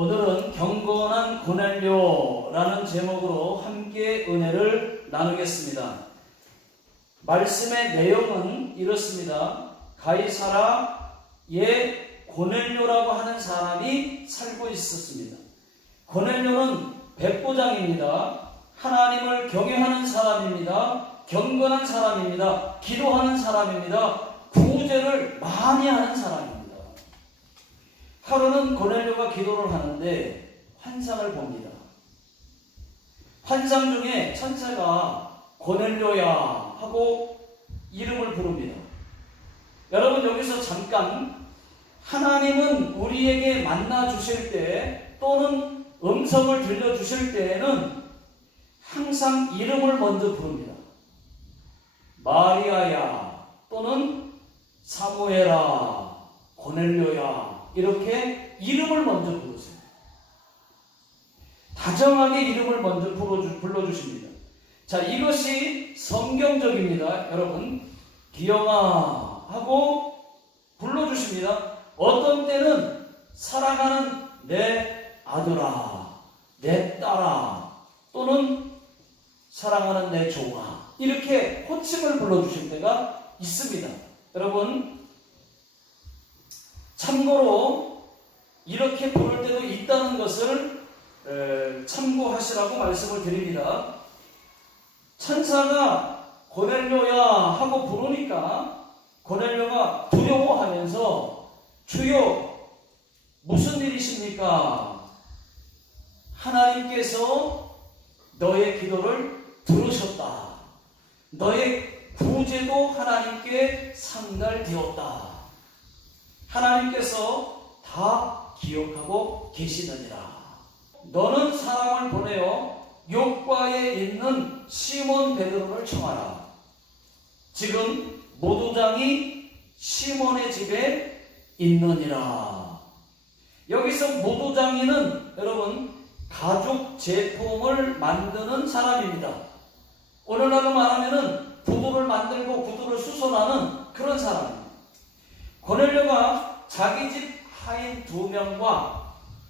오늘은 경건한 고넬료라는 제목으로 함께 은혜를 나누겠습니다. 말씀의 내용은 이렇습니다. 가이사라에 고넬료라고 하는 사람이 살고 있었습니다. 고넬료는 백부장입니다. 하나님을 경외하는 사람입니다. 경건한 사람입니다. 기도하는 사람입니다. 구제를 많이 하는 사람입니다. 하루는 고넬료가 기도를 하는데 환상을 봅니다. 환상 중에 천사가 고넬료야 하고 이름을 부릅니다. 여러분, 여기서 잠깐, 하나님은 우리에게 만나 주실 때 또는 음성을 들려 주실 때에는 항상 이름을 먼저 부릅니다. 마리아야 또는 사무엘아, 고넬료야, 이렇게 이름을 먼저 부르세요. 다정하게 이름을 먼저 불러주십니다. 자, 이것이 성경적입니다. 여러분, 기영아 하고 불러주십니다. 어떤 때는 사랑하는 내 아들아, 내 딸아, 또는 사랑하는 내 종아, 이렇게 호칭을 불러주실 때가 있습니다. 여러분, 참고로 이렇게 부를 때도 있다는 것을 참고하시라고 말씀을 드립니다. 천사가 고넬료야 하고 부르니까 고넬료가 두려워하면서 주여, 무슨 일이십니까? 하나님께서 너의 기도를 들으셨다. 너의 구제도 하나님께 상달되었다. 하나님께서 다 기억하고 계시느니라. 너는 사람을 보내어 욥과에 있는 시몬 베드로를 청하라. 지금 모도장이 시몬의 집에 있느니라. 여기서 모도장이는 여러분, 가죽 제품을 만드는 사람입니다. 오늘날로 말하면은 구두를 만들고 구두를 수선하는 그런 사람입니다. 고넬료가 자기 집 하인 2명과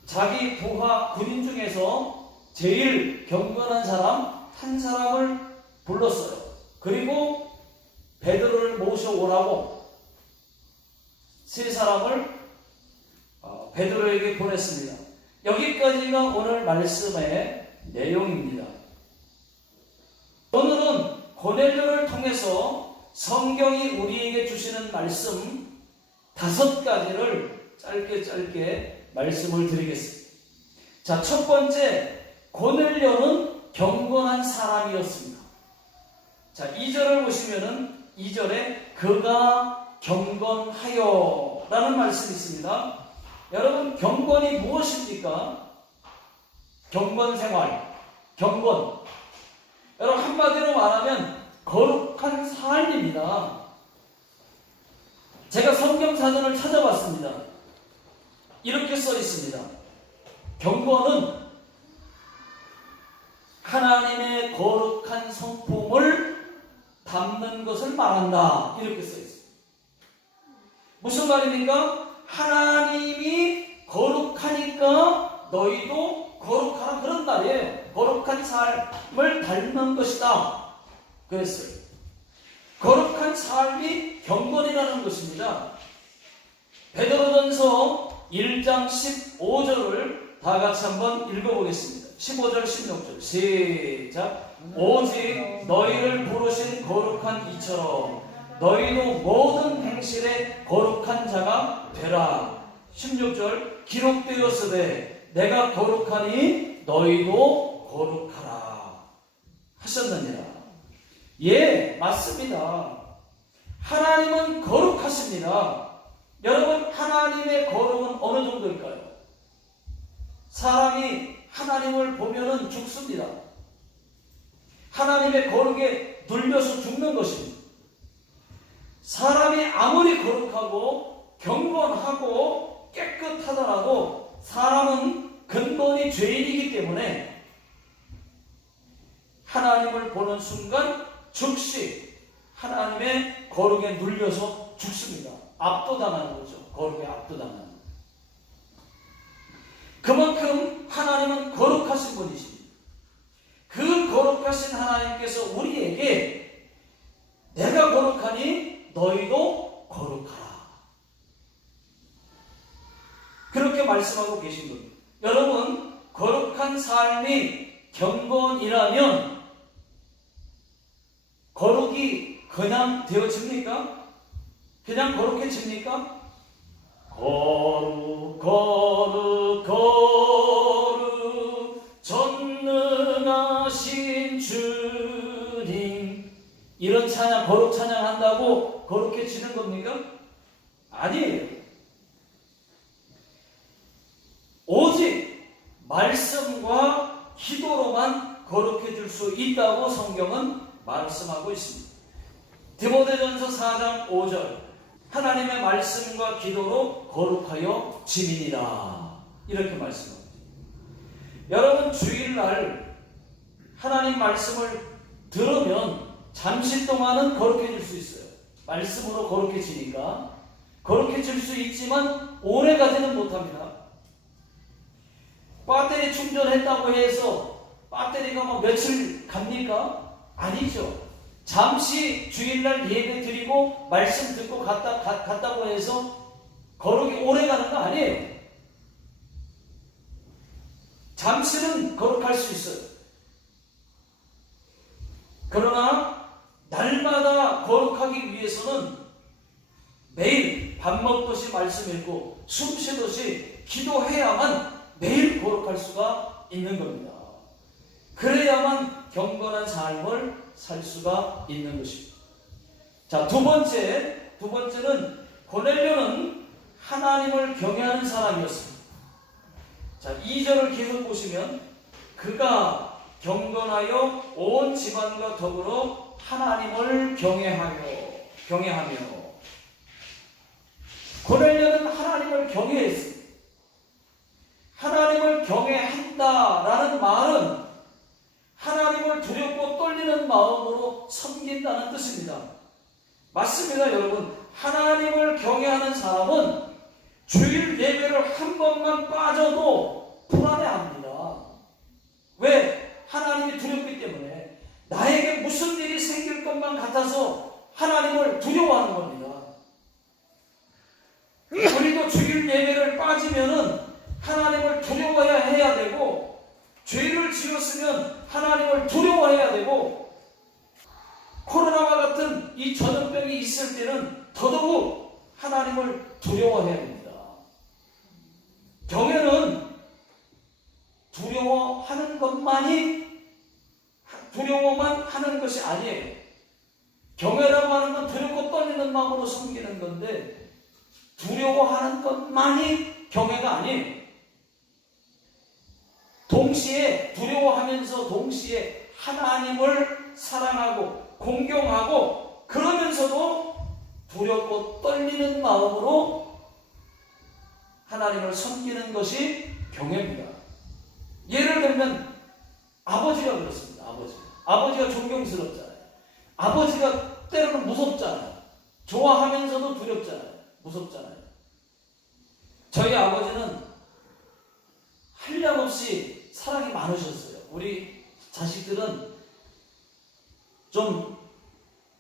자기 부하 군인 중에서 제일 경건한 사람 한 사람을 불렀어요. 그리고 베드로를 모셔오라고 3사람을 베드로에게 보냈습니다. 여기까지가 오늘 말씀의 내용입니다. 오늘은 고넬료를 통해서 성경이 우리에게 주시는 말씀 5가지를 짧게 말씀을 드리겠습니다. 자, 첫 번째, 고넬료는 경건한 사람이었습니다. 자, 2절을 보시면은 2절에 그가 경건하여 라는 말씀이 있습니다. 여러분, 경건이 무엇입니까? 경건 생활, 경건. 여러분, 한마디로 말하면 거룩한 삶입니다. 제가 성경사전을 찾아봤습니다. 이렇게 써 있습니다. 경건은 하나님의 거룩한 성품을 담는 것을 말한다. 이렇게 써 있습니다. 무슨 말입니까? 하나님이 거룩하니까 너희도 거룩하라, 그런 말이에요. 거룩한 삶을 닮는 것이다 그랬어요. 거룩한 삶이 경건이라는 것입니다. 베드로전서 1장 15절을 다 같이 한번 읽어보겠습니다. 15절 16절 시작. 오직 너희를 부르신 거룩한 이처럼 너희도 모든 행실에 거룩한 자가 되라. 16절 기록되었으되 내가 거룩하니 너희도 거룩하라 하셨느니라. 예, 맞습니다. 하나님은 거룩하십니다. 여러분, 하나님의 거룩은 어느 정도일까요? 사람이 하나님을 보면은 죽습니다. 하나님의 거룩에 눌려서 죽는 것입니다. 사람이 아무리 거룩하고 경건하고 깨끗하더라도 사람은 근본이 죄인이기 때문에 하나님을 보는 순간 즉시 하나님의 거룩에 눌려서 죽습니다. 압도당하는 거죠. 거룩에 압도당하는. 그만큼 하나님은 거룩하신 분이십니다. 그 거룩하신 하나님께서 우리에게 내가 거룩하니 너희도 거룩하라, 그렇게 말씀하고 계신 겁니다. 여러분, 거룩한 삶이 경건이라면 거룩이 그냥 되어집니까? 그냥 거룩해집니까? 거룩 거룩 거룩 전능하신 주님, 이런 찬양, 거룩 찬양한다고 거룩해지는 겁니까? 아니에요. 오직 말씀과 기도로만 거룩해질 수 있다고 성경은 말씀하고 있습니다. 디모데전서 4장 5절, 하나님의 말씀과 기도로 거룩하여 지민이라, 이렇게 말씀합니다. 여러분, 주일날 하나님 말씀을 들으면 잠시 동안은 거룩해질 수 있어요. 말씀으로 거룩해지니까 거룩해질 수 있지만 오래가지는 못합니다. 배터리 충전했다고 해서 배터리가 뭐 며칠 갑니까? 아니죠. 잠시 주일날 예배 드리고 말씀 듣고 갔다고 해서 거룩이 오래 가는 거 아니에요. 잠시는 거룩할 수 있어요. 그러나 날마다 거룩하기 위해서는 매일 밥 먹듯이 말씀 읽고 숨 쉬듯이 기도해야만 매일 거룩할 수가 있는 겁니다. 그래야만 경건한 삶을 살 수가 있는 것입니다. 자, 두 번째는 고넬료는 하나님을 경외하는 사람이었습니다. 자, 2절을 계속 보시면 그가 경건하여 온 집안과 더불어 하나님을 경외하며. 고넬료는 하나님을 경외했습니다. 하나님을 경외한다라는 말은 하나님을 두렵고 떨리는 마음으로 섬긴다는 뜻입니다. 맞습니다, 여러분. 하나님을 경외하는 사람은 주일 예배를 한 번만 빠져도 불안해합니다. 왜? 하나님이 두렵기 때문에. 나에게 무슨 일이 생길 것만 같아서 하나님을 두려워하는 겁니다. 우리도 주일 예배를 빠지면은 하나님을 두려워해야 되고, 죄를 지었으면 하나님을 두려워해야 되고, 코로나와 같은 이 전염병이 있을 때는 더더욱 하나님을 두려워해야 됩니다. 경외는 두려워만 하는 것이 아니에요. 경외라고 하는 건 두렵고 떨리는 마음으로 섬기는 건데, 두려워하는 것만이 경외가 아니에요. 동시에 두려워하면서 동시에 하나님을 사랑하고 공경하고, 그러면서도 두렵고 떨리는 마음으로 하나님을 섬기는 것이 경외입니다. 예를 들면 아버지가 그렇습니다. 아버지가 존경스럽잖아요. 아버지가 때로는 무섭잖아요. 좋아하면서도 두렵잖아요. 무섭잖아요. 저희 아버지는 한량없이 사랑이 많으셨어요. 우리 자식들은 좀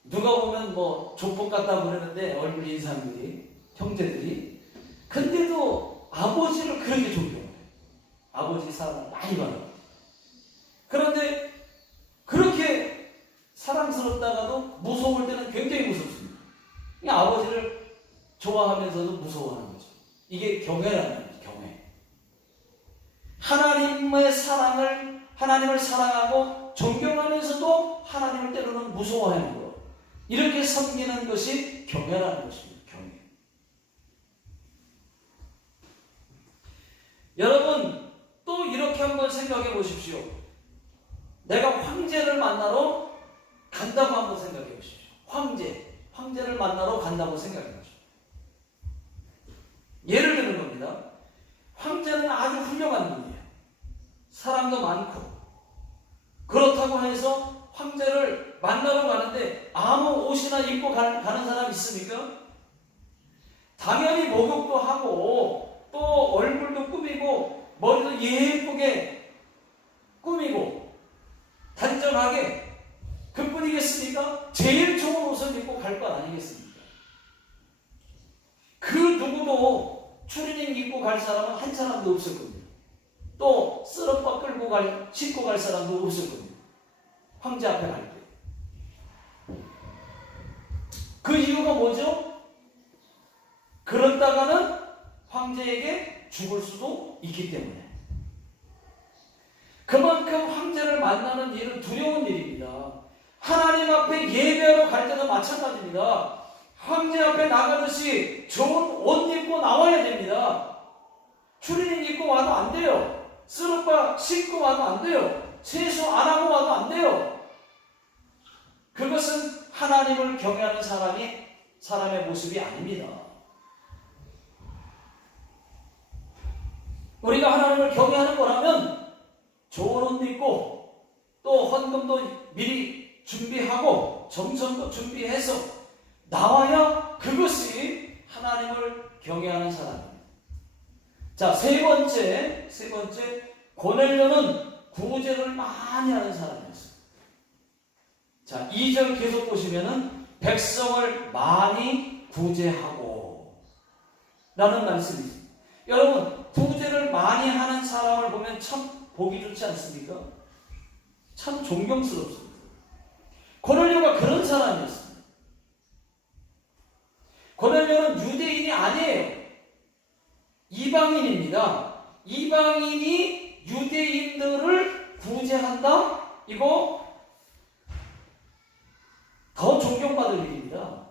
누가 보면 뭐 조폭 같다 그러는데, 얼굴 인상들이, 형제들이. 근데도 아버지를 그렇게 존경해요. 아버지 사랑을 많이 받아요. 그런데 그렇게 사랑스럽다가도 무서울 때는 굉장히 무섭습니다. 이 아버지를 좋아하면서도 무서워하는 거죠. 이게 경외라는 거죠. 경외. 하나님을 사랑하고 존경하면서도 하나님을 때로는 무서워하는 것, 이렇게 섬기는 것이 경외라는 것입니다. 경외. 여러분, 또 이렇게 한번 생각해 보십시오. 내가 황제를 만나러 간다고 한번 생각해 보십시오. 황제를 만나러 간다고 생각해 보십시오. 예를 드는 겁니다. 황제는 아주 훌륭한 분이에요. 사랑도 많고. 그렇다고 해서 황제를 만나러 가는데 아무 옷이나 입고 가는 사람 있습니까? 당연히 목욕도 하고 또 얼굴도 꾸미고 머리도 예쁘게 꾸미고 단정하게 그뿐이겠습니까? 제일 좋은 옷을 입고 갈 것 아니겠습니까? 그 누구도 추리닝 입고 갈 사람은 한 사람도 없을 겁니다. 또 쓰러빠 신고 갈 사람도 없을 겁니다. 황제 앞에 갈 때. 그 이유가 뭐죠? 그렇다가는 황제에게 죽을 수도 있기 때문에. 그만큼 황제를 만나는 일은 두려운 일입니다. 하나님 앞에 예배하러 갈 때도 마찬가지입니다. 황제 앞에 나가듯이 좋은 옷 입고 나와야 됩니다. 추리닝 입고 와도 안 돼요. 쓰러빠 신고 와도 안 돼요. 세수 안 하고 와도 안 돼요. 그것은 하나님을 경외하는 사람의 모습이 아닙니다. 우리가 하나님을 경외하는 거라면 좋은 옷 입고 또 헌금도 미리 준비하고 정성도 준비해서 나와야 그것이 하나님을 경외하는 사람입니다. 자, 세 번째 고넬료는 구제를 많이 하는 사람이었어요. 자, 2절 계속 보시면은 백성을 많이 구제하고 라는 말씀이 있습니다. 여러분, 구제를 많이 하는 사람을 보면 참 보기 좋지 않습니까? 참 존경스럽습니다. 고넬료가 그런 사람이었습니다. 고넬료는 유대인이 아니에요. 이방인입니다. 이방인이 유대인들을 구제한다? 이거 더 존경받을 일입니다.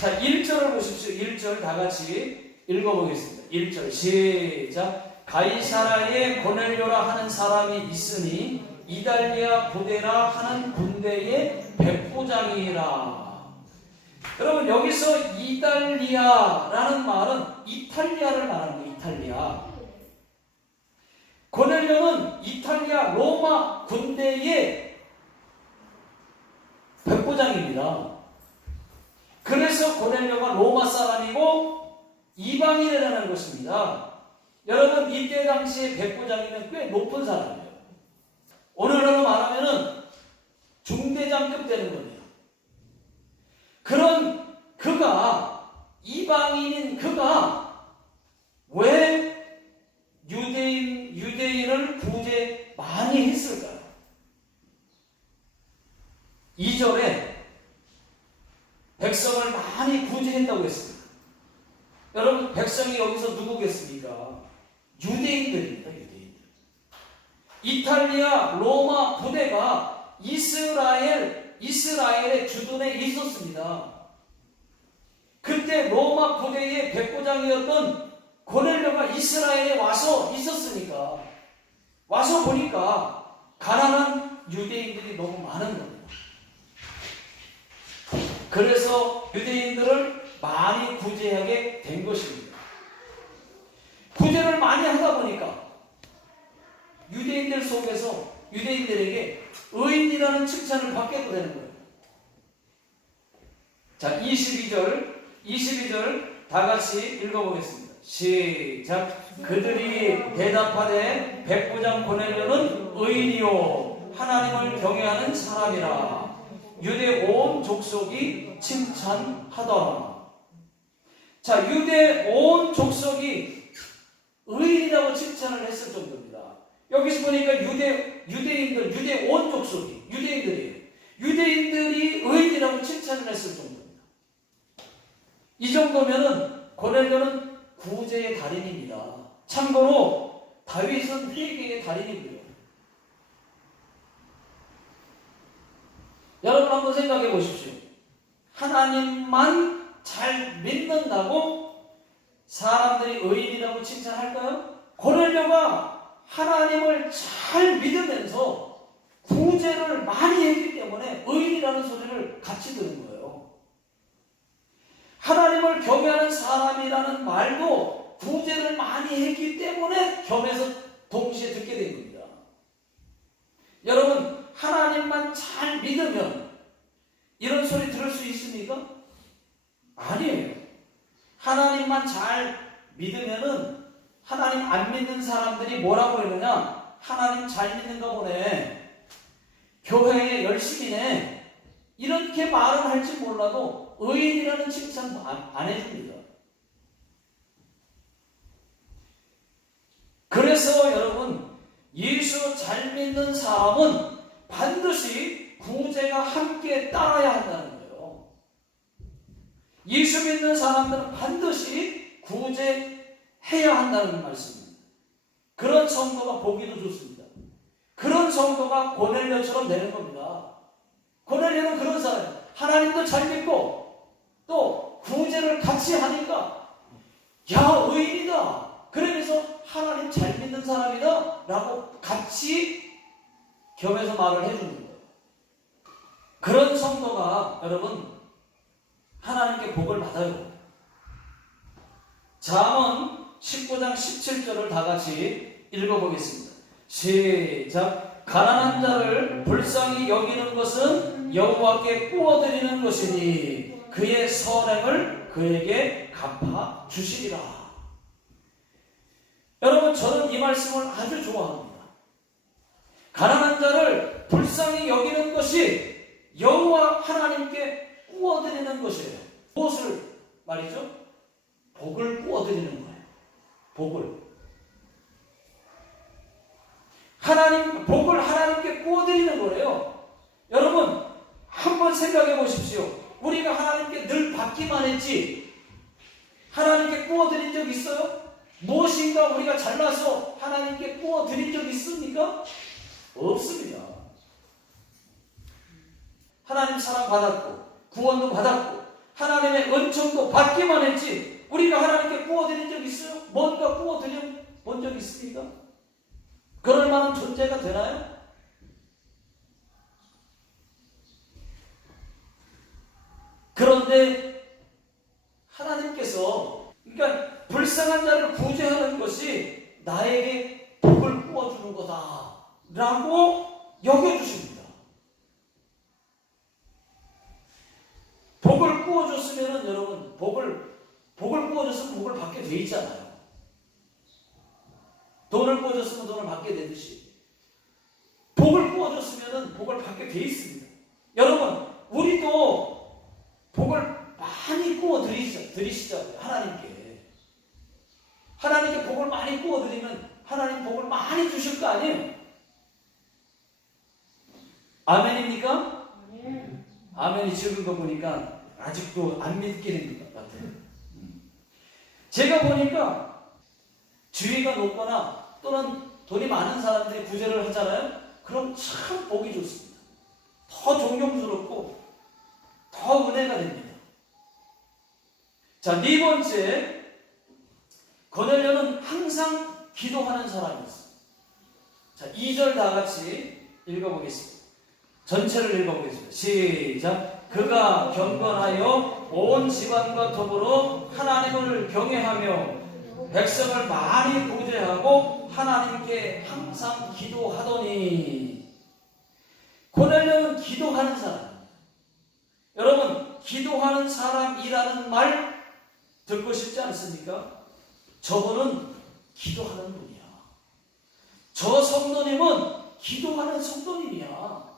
자, 1절을 보십시오. 1절 다 같이 읽어보겠습니다. 1절 시작. 가이사라에 고넬료라 하는 사람이 있으니 이달리아 부대라 하는 군대의 백부장이라. 여러분, 여기서 이달리아라는 말은 이탈리아를 말하는 거예요. 이탈리아. 고넬료는 이탈리아 로마 군대의 백부장입니다. 그래서 고넬료가 로마 사람이고 이방인이라는 것입니다. 여러분, 이때 당시에 백부장이면 꽤 높은 사람이에요. 오늘날로 말하면은 중대장급 되는 겁니다. 그런 그가, 이방인인 그가 왜 유대인을 구제 많이 했을까요? 2절에 백성을 많이 구제했다고 했습니다. 여러분, 백성이 여기서 누구겠습니까? 유대인들입니다. 유대인들. 이탈리아 로마 부대가 이스라엘의 주둔에 있었습니다. 그때 로마 부대의 백부장이었던 고넬료가 이스라엘에 와서 있었으니까, 와서 보니까 가난한 유대인들이 너무 많은 겁니다. 그래서 유대인들을 많이 구제하게 된 것입니다. 구제를 많이 하다 보니까 유대인들 속에서 유대인들에게 의인이라는 칭찬을 받게도 되는 거예요. 자, 22절 다 같이 읽어보겠습니다. 시작. 그들이 대답하되 백부장 고넬료는 의인이요 하나님을 경외하는 사람이라 유대 온 족속이 칭찬하더라. 자, 유대 온 족속이 의인이라고 칭찬을 했을 정도입니다. 여기서 보니까 유대인들, 유대 온 족속이 유대인들이에요. 유대인들이 의인이라고 칭찬을 했을 정도입니다. 이 정도면은 고넬료는 구제의 달인입니다. 참고로 다윗은 회개의 달인이고요. 여러분 한번 생각해 보십시오. 하나님만 잘 믿는다고 사람들이 의인이라고 칭찬할까요? 고넬료가 하나님을 잘 믿으면서 구제를 많이 했기 때문에 의인이라는 소리를 같이 들은 거예요. 하나님을 경외하는 사람이라는 말도 구제를 많이 했기 때문에 겸해서 동시에 듣게 된 겁니다. 여러분, 하나님만 잘 믿으면 이런 소리 들을 수 있습니까? 아니에요. 하나님만 잘 믿으면은 하나님 안 믿는 사람들이 뭐라고 그러느냐? 하나님 잘 믿는가 보네. 교회에 열심히네. 이렇게 말은 할지 몰라도 의인이라는 칭찬 안 해줍니다. 그래서 여러분, 예수 잘 믿는 사람은 반드시 구제가 함께 따라야 한다는 거예요. 예수 믿는 사람들은 반드시 구제해야 한다는 말씀입니다. 그런 성도가 보기도 좋습니다. 그런 성도가 고넬료처럼 되는 겁니다. 고넬료는 그런 사람이에요. 하나님도 잘 믿고 또 구제를 같이 하니까 야, 의인이다. 그러면서 하나님 잘 믿는 사람이다 라고 같이 겸해서 말을 해주는 거예요. 그런 성도가 여러분 하나님께 복을 받아요. 잠언 19장 17절을 다 같이 읽어보겠습니다. 시작. 가난한 자를 불쌍히 여기는 것은 여호와께 꾸어드리는 것이니 그의 선행을 그에게 갚아 주시리라. 여러분, 저는 이 말씀을 아주 좋아합니다. 가난한 자를 불쌍히 여기는 것이 여호와 하나님께 꾸어드리는 것이에요. 무엇을 말이죠? 복을 꾸어드리는 거예요. 복을. 복을 하나님께 꾸어드리는 거래요. 여러분, 한번 생각해 보십시오. 우리가 하나님께 늘 받기만 했지 하나님께 꾸어드린 적 있어요? 무엇인가 우리가 잘나서 하나님께 꾸어드린 적 있습니까? 없습니다. 하나님 사랑 받았고 구원도 받았고 하나님의 은총도 받기만 했지 우리가 하나님께 꾸어드린 적 있어요? 뭔가 꾸어드려 본 적 있습니까? 그럴 만한 존재가 되나요? 그런데 하나님께서 그러니까 불쌍한 자를 구제하는 것이 나에게 복을 부어주는 거다 라고 여겨주십니다. 복을 부어줬으면 여러분 복을 부어줬으면 복을 받게 돼 있잖아요. 돈을 부어줬으면 돈을 받게 되듯이 복을 부어줬으면 복을 받게 돼 있습니다. 여러분, 우리도 복을 많이 부어드리시죠. 하나님께 복을 많이 부어드리면 하나님 복을 많이 주실 거 아니에요? 아멘입니까? 아멘. 아멘이 적은 거 보니까 아직도 안 믿기는 것 같아요. 제가 보니까 지위가 높거나 또는 돈이 많은 사람들이 구제를 하잖아요. 그럼 참 복이 좋습니다. 더 존경스럽고 더 은혜가 됩니다. 자, 네 번째, 고넬료는 항상 기도하는 사람이었어요. 자, 2절 다 같이 읽어보겠습니다. 전체를 읽어보겠습니다. 시작. 그가 경건하여 온 집안과 더불어 하나님을 경외하며 백성을 많이 구제하고 하나님께 항상 기도하더니. 고넬료는 기도하는 사람입니다. 여러분, 기도하는 사람이라는 말 듣고 싶지 않습니까? 저분은 기도하는 분이야. 저 성도님은 기도하는 성도님이야.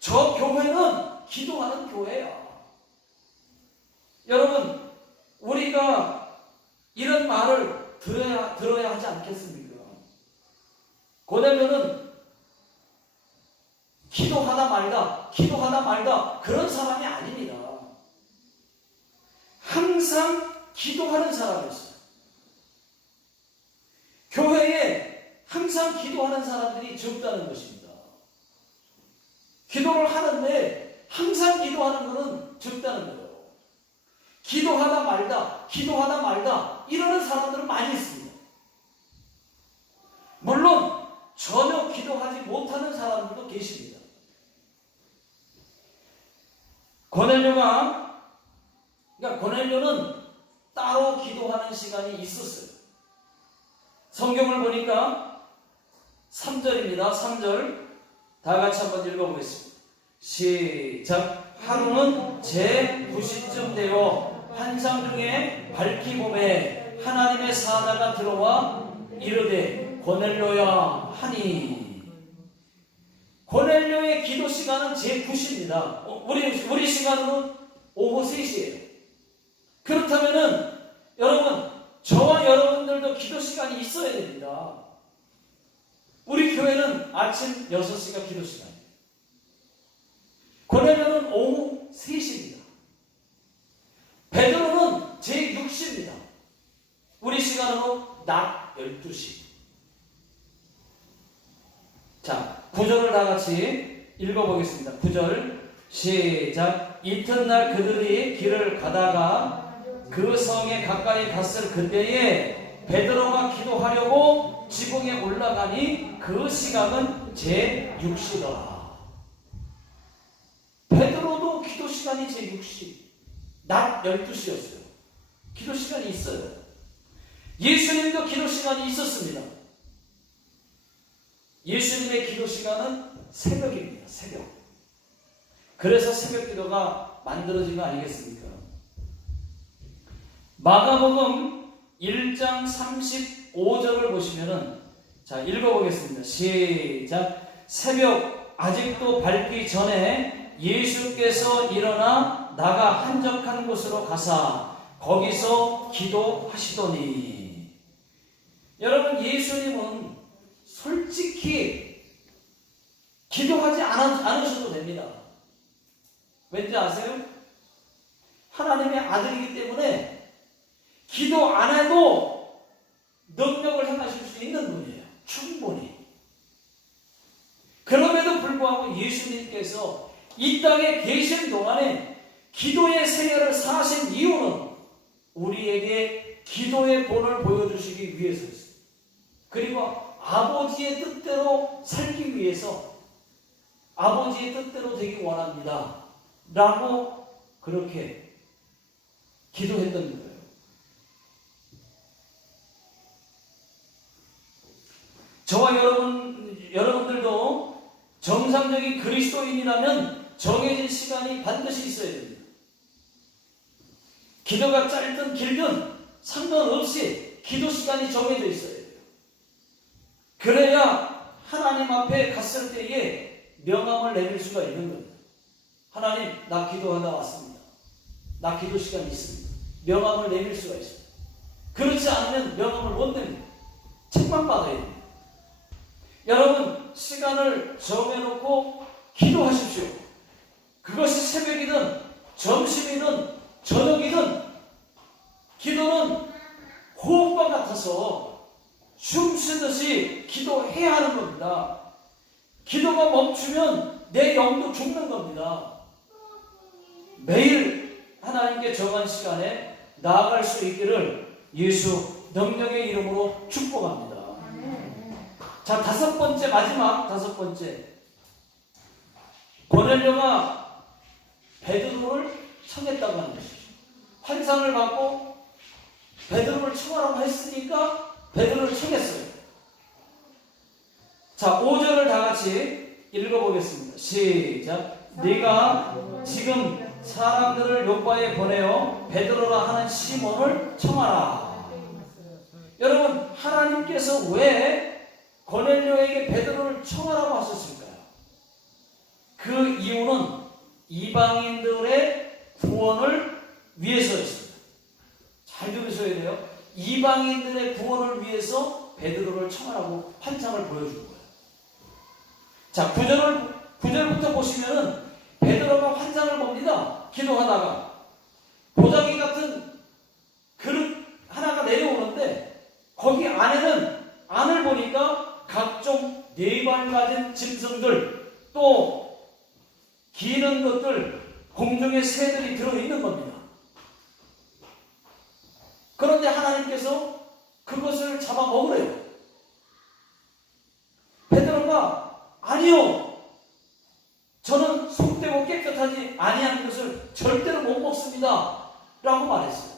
저 교회는 기도하는 교회야. 여러분, 우리가 이런 말을 들어야 하지 않겠습니까? 고넬료는 기도하다 말다 그런 사람이 아닙니다. 항상 기도하는 사람이었어요. 교회에 항상 기도하는 사람들이 적다는 것입니다. 기도를 하는데 항상 기도하는 것은 적다는 거예요. 기도하다 말다 이러는 사람들은 많이 있습니다. 물론 전혀 기도하지 못하는 사람들도 계십니다. 고넬료는 따로 기도하는 시간이 있었어요. 성경을 보니까 3절입니다. 3절 다 같이 한번 읽어보겠습니다. 시작. 하루는 제9시쯤 되어 환상 중에 밝히 봄에 하나님의 사자가 들어와 이르되 고넬료야 하니. 고넬료의 기도 시간은 제9시입니다. 우리 시간으로 오후 3시예요. 그렇다면은 여러분, 저와 여러분들도 기도 시간이 있어야 됩니다. 우리 교회는 아침 6시가 기도 시간이에요. 고넬료는 오후 3시입니다. 베드로는 제6시입니다. 우리 시간으로 낮 12시. 자, 9절을 다 같이 읽어보겠습니다. 9절 시작. 이튿날 그들이 길을 가다가 그 성에 가까이 갔을 그때에 베드로가 기도하려고 지붕에 올라가니 그 시각은 제6시더라. 베드로도 기도 시간이 제6시, 낮 12시였어요. 기도 시간이 있어요. 예수님도 기도 시간이 있었습니다. 예수님의 기도 시간은 새벽입니다. 새벽. 그래서 새벽 기도가 만들어진 거 아니겠습니까? 마가복음 1장 35절을 보시면은, 자, 읽어보겠습니다. 시작. 새벽 아직도 밝기 전에 예수께서 일어나 나가 한적한 곳으로 가사 거기서 기도하시더니. 여러분, 예수님은 솔직히 기도하지 않으셔도 됩니다. 왠지 아세요? 하나님의 아들이기 때문에 기도 안 해도 능력을 행하실 수 있는 분이에요. 충분히. 그럼에도 불구하고 예수님께서 이 땅에 계신 동안에 기도의 생애를 사신 이유는 우리에게 기도의 본을 보여주시기 위해서였어요. 그리고 아버지의 뜻대로 살기 위해서 아버지의 뜻대로 되기 원합니다 라고 그렇게 기도했던 거예요. 저와 여러분들도 정상적인 그리스도인이라면 정해진 시간이 반드시 있어야 됩니다. 기도가 짧든 길든 상관없이 기도 시간이 정해져 있어야 돼요. 그래야 하나님 앞에 갔을 때에 명함을 내밀 수가 있는 겁니다. 하나님, 나 기도하다 왔습니다. 나 기도 시간이 있습니다. 명함을 내밀 수가 있어요. 그렇지 않으면 명함을 못 냅니다. 책망받아야 됩니다. 여러분, 시간을 정해놓고 기도하십시오. 그것이 새벽이든 점심이든 저녁이든 기도는 호흡과 같아서 숨 쉬듯이 기도해야 하는 겁니다. 기도가 멈추면 내 영도 죽는 겁니다. 매일 하나님께 정한 시간에 나아갈 수 있기를 예수 능력의 이름으로 축복합니다. 자, 마지막 다섯 번째. 고넬료가 베드로를 청했다고 하는 것이죠. 환상을 받고 베드로를 청하라고 했으니까 베드로를 청했어요. 자, 5절을 다 같이 읽어보겠습니다. 시작. 네가 지금 사람들을 요바에 보내어 베드로라 하는 시몬을 청하라. 여러분, 하나님께서 왜 고넬료에게 베드로를 청하라고 하셨을까요? 그 이유는 이방인들의 구원을 위해서였습니다. 잘 들으셔야 돼요. 이방인들의 구원을 위해서 베드로를 청하라고 환상을 보여준 거예요. 자, 9절부터 보시면은 베드로가 환상을 봅니다. 기도하다가 보자기 같은 그릇 하나가 내려오는데 거기 안에는 안을 보니까 각종 네발 가진 짐승들, 또 기는 것들, 공중의 새들이 들어있는 겁니다. 그런데 하나님께서 그것을 잡아먹으래요. 베드로가 아니요, 저는 속되고 깨끗하지 아니한 것을 절대로 못 먹습니다 라고 말했어요.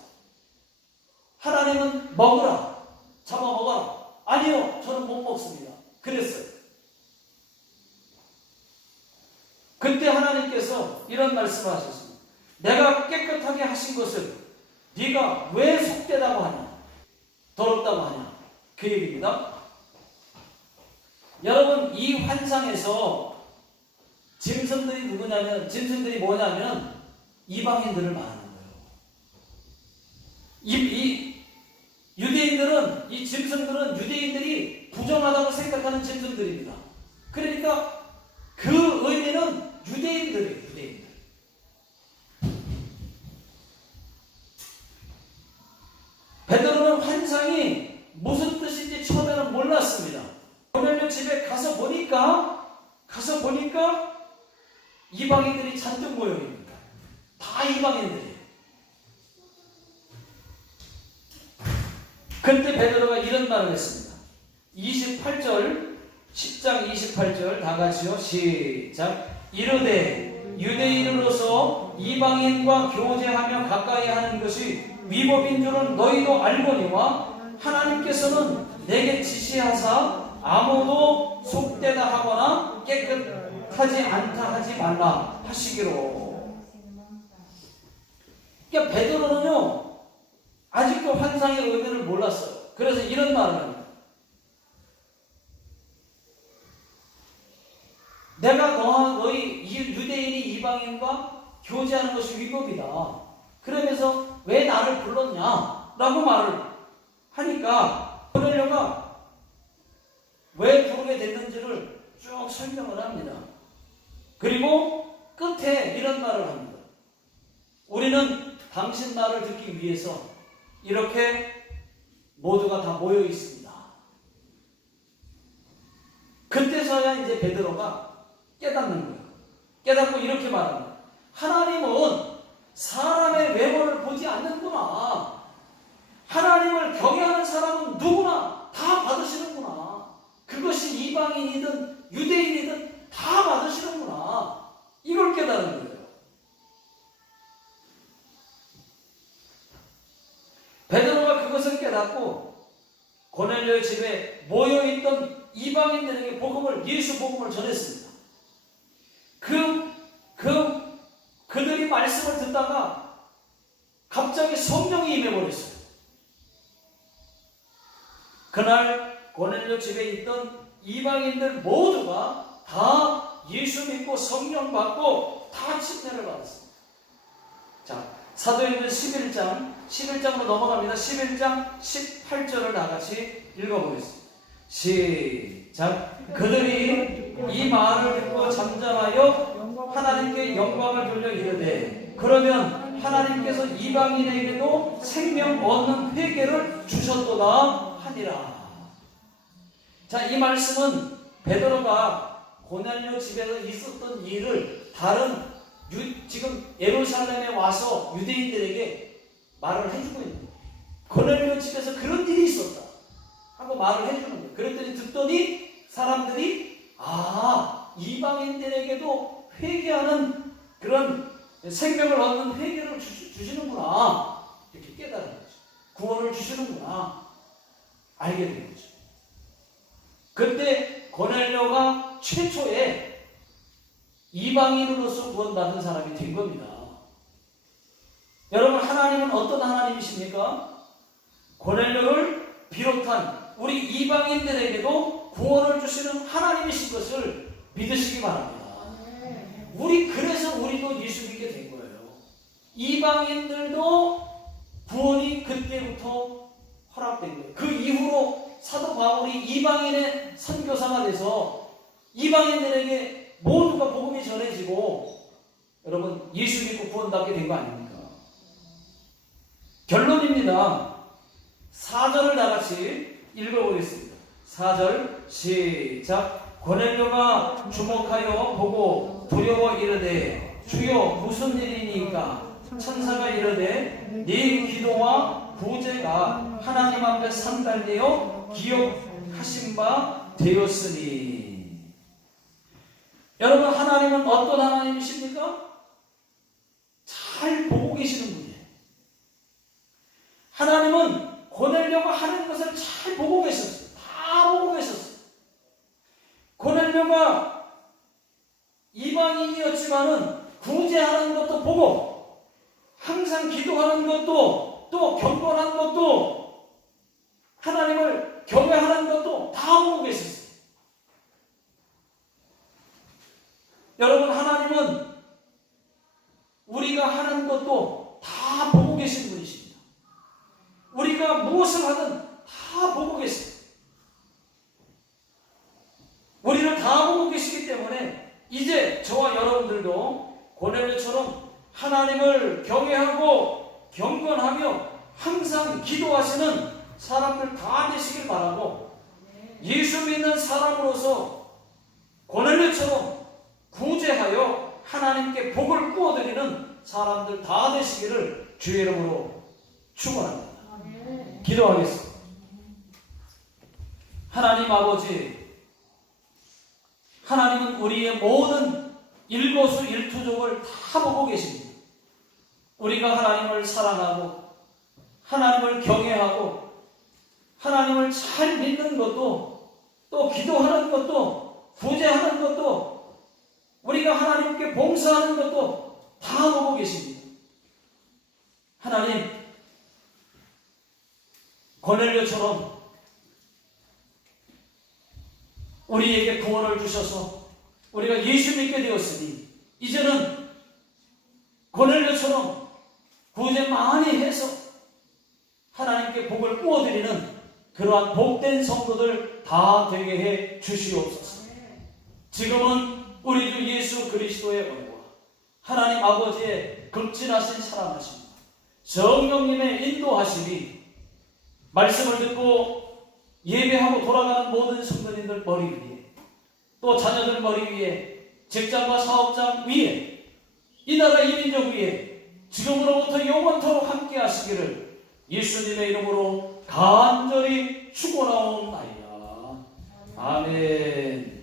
하나님은 먹으라, 잡아먹어라. 아니요, 저는 못 먹습니다. 그랬어요. 그때 하나님께서 이런 말씀을 하셨습니다. 내가 깨끗하게 하신 것을 네가 왜 속되다고 하냐, 더럽다고 하냐, 그 얘기입니다. 여러분, 이 환상에서 짐승들이 누구냐면, 짐승들이 뭐냐면 이방인들을 말하는 거예요. 이 유대인들은, 이 짐승들은 유대인들이 부정하다고 생각하는 짐승들입니다. 그러니까 그 의미는 유대인들이에요. 유대인들. 베드로는 환상이 무슨 뜻인지 처음에는 몰랐습니다. 고넬료 집에 가서 보니까 이방인들이 잔뜩 모여있습니다. 다 이방인들이에요. 그때 베드로가 이런 말을 했습니다. 28절, 10장 28절 다 같이요. 시작. 이르되 유대인으로서 이방인과 교제하며 가까이 하는 것이 위법인 줄은 너희도 알거니와 하나님께서는 내게 지시하사 아무도 속되다 하거나 깨끗하지 않다 하지 말라 하시기로. 그러니까 베드로는요 아직도 환상의 의미를 몰랐어요. 그래서 이런 말을 합니다. 내가 너희 유대인이 이방인과 교제하는 것이 위법이다. 그러면서 왜 나를 불렀냐? 라고 말을 하니까 고넬료가 왜 부르게 됐는지를 쭉 설명을 합니다. 그리고 끝에 이런 말을 합니다. 우리는 당신 말을 듣기 위해서 이렇게 모두가 다 모여 있습니다. 그때서야 이제 베드로가 깨닫는 거예요. 깨닫고 이렇게 말합니다. 하나님은 사람의 외모를 보지 않는구나. 하나님을 경외하는 사람은 누구나 다 받으시는구나. 그것이 이방인이든 유대인이든 다 받으시는구나. 이걸 깨달은 거예요. 베드로가 그것을 깨닫고 고넬료의 집에 모여있던 이방인들에게 예수 복음을 전했습니다. 그들이 말씀을 듣다가 갑자기 성령이 임해버렸어요. 그날 고넬료 집에 있던 이방인들 모두가 다 예수 믿고 성령 받고 다 침례를 받았습니다. 자, 사도행전 11장으로 넘어갑니다. 11장 18절을 다 같이 읽어보겠습니다. 시작. 그들이 이 말을 듣고 잠잠하여 하나님께 영광을 돌려 이르되 그러면 하나님께서 이방인에게도 생명 얻는 회개를 주셨도다 하니라. 자, 이 말씀은 베드로가 고넬료 집에서 있었던 일을 지금 예루살렘에 와서 유대인들에게 말을 해주고 있는 거예요. 고넬료 집에서 그런 일이 있었다 하고 말을 해주는 거예요. 그랬더니 듣더니 사람들이 이방인들에게도 회개하는 그런 생명을 얻는 회개를 주시는구나. 이렇게 깨달은 거죠. 구원을 주시는구나. 알게 된 거죠. 그때 고넬료가 최초의 이방인으로서 구원받은 사람이 된 겁니다. 여러분, 하나님은 어떤 하나님이십니까? 고넬료를 비롯한 우리 이방인들에게도 구원을 주시는 하나님이신 것을 믿으시기 바랍니다. 그래서 우리도 예수 믿게 된 거예요. 이방인들도 구원이 그때부터 허락된 거예요. 그 이후로 사도 바울이 이방인의 선교사가 돼서 이방인들에게 모두가 복음이 전해지고 여러분 예수 믿고 구원받게 된 거 아닙니까? 결론입니다. 4절을 다 같이 읽어보겠습니다. 4절 시작. 고넬료가 주목하여 보고 두려워 이르되 주여 무슨 일이니까? 천사가 이르되 네 기도와 구제가 하나님 앞에 상달되어 기억하신 바 되었으니. 여러분, 하나님은 어떤 하나님이십니까? 잘 보고 계시는 분이에요. 하나님은 고넬료가 하는 것을 잘 보고 계셨어요. 다 보고 계셨어요. 고넬료가 이방인이었지만은 구제하는 것도 보고 항상 기도하는 것도 또 경건한 것도 하나님을 경외하는 것도 다 보고 계셨어요. 여러분, 하나님은 우리가 하는 것도 다 보고 계신 분이십니다. 우리가 무엇을 하든 다 보고 계세요. 우리를 다 보고 계시기 때문에 이제 저와 여러분들도 고넬료처럼 하나님을 경외하고 경건하며 항상 기도하시는 사람들 다 되시길 바라고, 예수 믿는 사람으로서 고넬료처럼 구제하여 하나님께 복을 구워드리는 사람들 다 되시기를 주의 이름으로 축원합니다. 기도하겠습니다. 하나님 아버지, 하나님은 우리의 모든 일거수일투족을 다 보고 계십니다. 우리가 하나님을 사랑하고 하나님을 경외하고 하나님을 잘 믿는 것도, 또 기도하는 것도, 구제하는 것도, 우리가 하나님께 봉사하는 것도 다 보고 계십니다. 하나님, 고넬료처럼 우리에게 구원을 주셔서 우리가 예수 믿게 되었으니 이제는 고넬료처럼 구제 많이 해서 하나님께 복을 구워드리는 그러한 복된 성도들 다 되게 해 주시옵소서. 지금은 우리 주 예수 그리스도의 은혜와 하나님 아버지의 극진하신 사랑하심과 성령님의 인도하심이 말씀을 듣고 예배하고 돌아가는 모든 성도님들 머리 위에, 또 자녀들 머리 위에, 직장과 사업장 위에, 이 나라 이민족 위에 지금으로부터 영원토록 함께 하시기를 예수님의 이름으로 간절히 축원하옵나이다. 아멘.